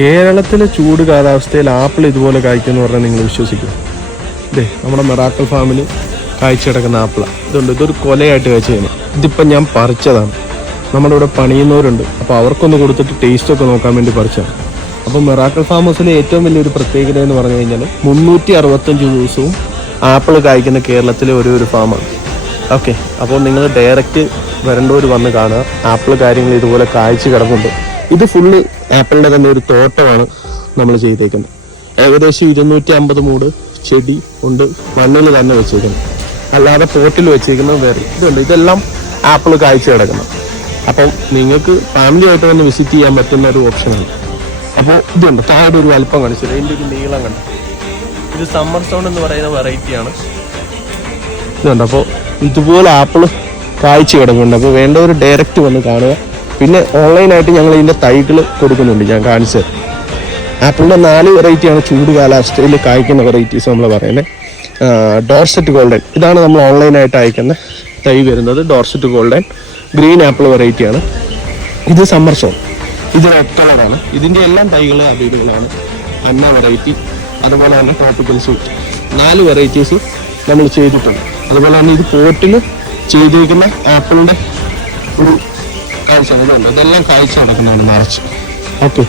കേരളത്തിലെ ചൂട് കാലാവസ്ഥയിൽ ആപ്പിൾ ഇതുപോലെ കായ്ക്കുമെന്ന് പറഞ്ഞാൽ നിങ്ങൾ വിശ്വസിക്കും. ഇതേ നമ്മുടെ മെറാക്കൽ ഫാമിൽ കായ്ച്ചു കിടക്കുന്ന ആപ്പിളാണ് ഇതുണ്ട് ഇതൊരു കൊലയായിട്ട് കാഴ്ച ചെയ്യുന്നത്. ഇതിപ്പം ഞാൻ പറിച്ചതാണ്. നമ്മുടെ ഇവിടെ പണിയുന്നവരുണ്ട്. അപ്പോൾ അവർക്കൊന്ന് കൊടുത്തിട്ട് ടേസ്റ്റ് ഒക്കെ നോക്കാൻ വേണ്ടി പറിച്ചതാണ്. അപ്പോൾ മെറാക്കൽ ഫാമസിലെ ഏറ്റവും വലിയൊരു പ്രത്യേകത എന്ന് പറഞ്ഞു കഴിഞ്ഞാൽ മുന്നൂറ്റി അറുപത്തഞ്ച് ദിവസവും ആപ്പിൾ കായ്ക്കുന്ന കേരളത്തിലെ ഒരേ ഒരു ഫാമാണ്. ഓക്കെ അപ്പോൾ നിങ്ങൾ ഡയറക്റ്റ് വരേണ്ടവർ വന്ന് കാണുക. ആപ്പിൾ കാര്യങ്ങൾ ഇതുപോലെ കായ്ച്ചു കിടക്കുന്നുണ്ട് ഇത് ഫുള്ള് ആപ്പിളിന്റെ തന്നെ ഒരു തോട്ടമാണ് നമ്മൾ ചെയ്തേക്കുന്നത്. ഏകദേശം ഇരുന്നൂറ്റി അമ്പത് മൂട് ചെടി ഉണ്ട് മണ്ണിൽ തന്നെ വെച്ചേക്കുന്നത്. അല്ലാതെ പോട്ടിൽ വെച്ചേക്കുന്നത് വേറെ. ഇതുണ്ട്. ഇതെല്ലാം ആപ്പിൾ കാഴ്ച കിടക്കുന്നത് അപ്പം നിങ്ങൾക്ക് ഫാമിലി ആയിട്ട് വന്ന് വിസിറ്റ് ചെയ്യാൻ പറ്റുന്ന ഒരു ഓപ്ഷനാണ്. അപ്പോൾ ഇതുണ്ട്. താഴെ ഒരു അല്പം കാണിച്ചു അതിന്റെ ഒരു നീളം കണ്ടു. ഇത് സമ്മർ സോൺ എന്ന് പറയുന്ന വെറൈറ്റിയാണ് ഇതുണ്ട്. അപ്പോൾ ഇതുപോലെ ആപ്പിൾ കാഴ്ച കിടക്കുന്നുണ്ട്. അപ്പോൾ വേണ്ടവർ ഡയറക്റ്റ് വന്ന് കാണുക. പിന്നെ ഓൺലൈനായിട്ട് ഞങ്ങൾ ഇതിന്റെ തൈകൾ കൊടുക്കുന്നുണ്ട്. ഞാൻ കാണിച്ചത് ആപ്പിളിന്റെ നാല് വെറൈറ്റിയാണ് ചൂട് കാലാവസ്ഥയിൽ കായ്ക്കുന്ന വെറൈറ്റീസ് നമ്മൾ പറയുന്നത് ഡോർസെറ്റ് ഗോൾഡൻ ഇതാണ് നമ്മൾ ഓൺലൈനായിട്ട് അയക്കുന്ന തൈ വരുന്നത്. ഡോർസെറ്റ് ഗോൾഡൻ ഗ്രീൻ ആപ്പിൾ വെറൈറ്റിയാണ് ഇത് സമ്മർ സോൺ ഇത് റെഡ് കളറാണ് ഇതിന്റെ എല്ലാം തൈകൾ അവൈലബിൾ ആണ്. അന്ന വെറൈറ്റി അതുപോലെ തന്നെ ടോപ്പിക്കൽ സ്വീറ്റ് നാല് വെറൈറ്റീസ് നമ്മൾ ചെയ്തിട്ടുണ്ട്. അതുപോലെ തന്നെ ഇത് പോട്ടിൽ ചെയ്തിരിക്കുന്ന ആപ്പിളിന്റെ ഒരു കാഴ്ച ഇതെല്ലാം കാഴ്ച നടക്കുന്നതാണ് നിറച്ച്. ഓക്കെ